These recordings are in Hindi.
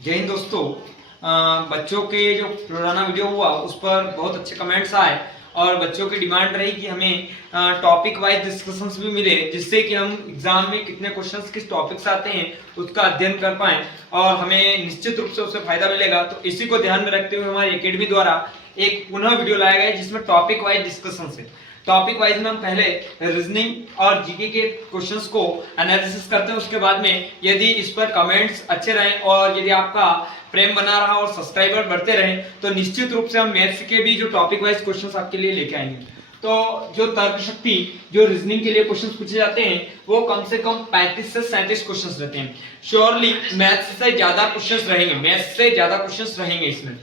जय हिंद दोस्तों। बच्चों के जो पुराना वीडियो हुआ उस पर बहुत अच्छे कमेंट्स आए और बच्चों की डिमांड रही कि हमें टॉपिक वाइज डिस्कशंस भी मिले, जिससे कि हम एग्जाम में कितने क्वेश्चंस किस टॉपिक से आते हैं उसका अध्ययन कर पाएं और हमें निश्चित रूप से उससे फायदा मिलेगा। तो इसी को ध्यान में रखते हुए हमारी एकेडमी द्वारा एक पुनः वीडियो लाया गया है जिसमें टॉपिक वाइज डिस्कशन है। टॉपिक वाइज में हम पहले रीजनिंग और जीके के क्वेश्चंस को एनालिसिस करते हैं, उसके बाद में यदि इस पर कमेंट्स अच्छे रहें और यदि आपका प्रेम बना रहा और सब्सक्राइबर बढ़ते रहें तो निश्चित रूप से हम मैथ्स के भी जो टॉपिक वाइज क्वेश्चंस आपके लिए लेके आएंगे। तो जो तर्क शक्ति जो रीजनिंग के लिए क्वेश्चंस पूछे जाते हैं वो कम से कम 35 से 37 क्वेश्चंस रहते हैं। श्योरली मैथ्स से ज्यादा क्वेश्चंस रहेंगे, मैथ्स से ज्यादा क्वेश्चंस रहेंगे इसमें।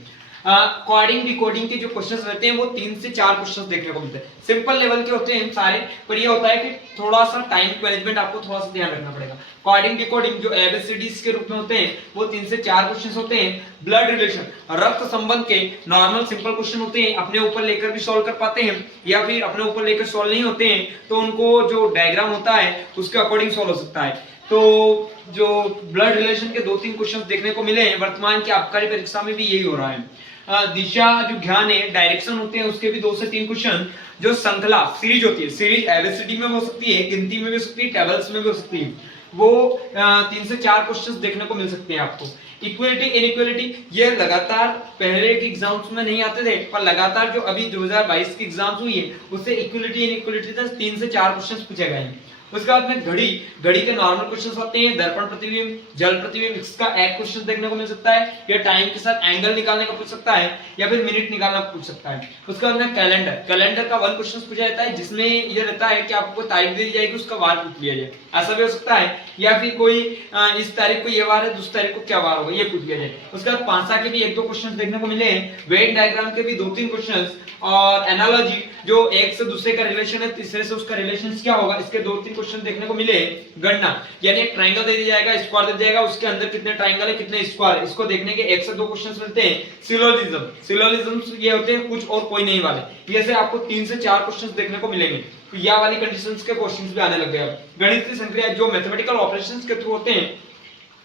कोडिंग डिकोडिंग के जो क्वेश्चंस रहते हैं वो 3 से 4 क्वेश्चंस देखने को मिलते हैं। सिंपल लेवल के होते हैं सारे, पर ये होता है कि थोड़ा सा टाइम मैनेजमेंट आपको थोड़ा सा ध्यान रखना पड़ेगा। कोडिंग डिकोडिंग जो एबीसीडीज के रूप में होते हैं वो 3 से 4 क्वेश्चंस होते हैं। ब्लड रिलेशन रक्त संबंध के नॉर्मल सिंपल क्वेश्चन होते हैं, अपने ऊपर लेकर भी सॉल्व कर पाते हैं या फिर अपने ऊपर लेकर सॉल्व नहीं होते हैं तो उनको जो डायग्राम होता है उसके अकॉर्डिंग सॉल्व हो सकता है। तो जो ब्लड रिलेशन के 2-3 क्वेश्चंस देखने को मिले हैं, वर्तमान की आबकारी परीक्षा में भी यही हो रहा है। दिशा जो ज्ञान है डायरेक्शन होते हैं उसके भी 2 से 3 क्वेश्चन। जो श्रृंखला सीरीज होती है, सीरीज एबीसीडी में हो सकती है, गिनती में भी हो सकती है, टेबल्स में भी हो सकती है, वो 3 से 4 क्वेश्चंस देखने को मिल सकते हैं आपको। इक्वलिटी इनइक्वलिटी ये लगातार पहले के एग्जाम्स में नहीं आते थे, पर लगातार जो अभी 2022 की एग्जाम्स हुई है उससे इक्वलिटी इनइक्वलिटी तक 3 से 4 क्वेश्चंस पूछे गए हैं। उसके बाद में घड़ी घड़ी के नॉर्मल क्वेश्चंस होते हैं, दर्पण प्रतिबिंब जल प्रतिबिंब इसका एक क्वेश्चन देखने को मिल सकता है, या टाइम के साथ एंगल निकालने का पूछ सकता है या फिर मिनट निकालना पूछ सकता है। उसके बाद में कैलेंडर कैलेंडर का 1 क्वेश्चन पूछा जाता है जिसमें ये रहता है कि आपको तारीख दे दी जाएगी, उसका वार पूछ लिया जाए, ऐसा भी हो सकता है। या फिर कोई इस तारीख को ये वार है, दूसरी तारीख को क्या वार होगा ये पूछ लिया जाए। उसके बाद पांसा के भी 1-2 क्वेश्चन देखने को मिले हैं, वेन डायग्राम के भी 2-3 क्वेश्चन, और एनालॉजी जो एक से दूसरे का रिलेशन है तीसरे से उसका रिलेशन क्या होगा इसके 2-3 क्वेश्चन देखने को मिले। गणना यानी एक ट्रायंगल दे दिया जाएगा, स्क्वायर दे दिया जाएगा, उसके अंदर कितने ट्रायंगल है कितने स्क्वायर, इसको देखने के 1 से 2 क्वेश्चंस मिलते हैं। सिलोजिज्म सिलोजिज्म ये होते हैं कुछ और कोई नहीं वाले, ये से आपको 3 से 4 क्वेश्चंस देखने को मिलेंगे। तो या वाली कंडीशंस के क्वेश्चंस भी आने लग गए। गणितीय संक्रिया जो मैथमेटिकल ऑपरेशंस के थ्रू होते हैं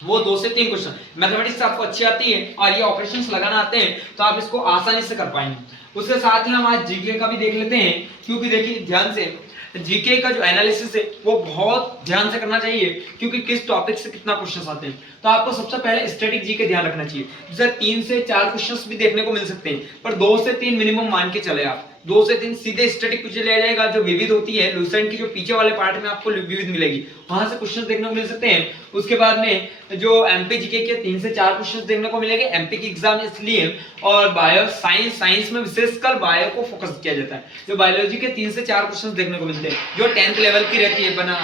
वो 2 से 3 क्वेश्चन। मैथमेटिक्स आपको अच्छी आती है और ये ऑपरेशंस लगाना आते हैं तो आप इसको आसानी से कर पाएंगे। उसके साथ ही हम आज जीके का भी देख लेते हैं, क्योंकि देखिए ध्यान से जीके का जो एनालिसिस है वो बहुत ध्यान से करना चाहिए, क्योंकि किस टॉपिक से कितना क्वेश्चंस आते हैं। तो आपको सबसे पहले स्टैटिक जीके ध्यान रखना चाहिए, जिससे 3 से 4 क्वेश्चंस भी देखने को मिल सकते हैं, पर 2 से 3 मिनिमम मान के चले आप। 2 से 3 सीधे स्टैटिक पूछे ले जाएगा। जो विविध होती है लूसेंट की जो पीछे वाले पार्ट में आपको विविध मिलेगी, वहां से क्वेश्चंस देखने को मिल सकते हैं। उसके बाद में जो एमपी जीके के 3 से 4 क्वेश्चंस देखने को मिलेंगे। एमपी की एग्जाम इसलिए, और बायो साइंस में विशेषकर बायो को फोकस किया जाता है। जो बायोलॉजी के 3 से 4 क्वेश्चंस देखने को मिलते हैं जो 10th लेवल की रहती है बना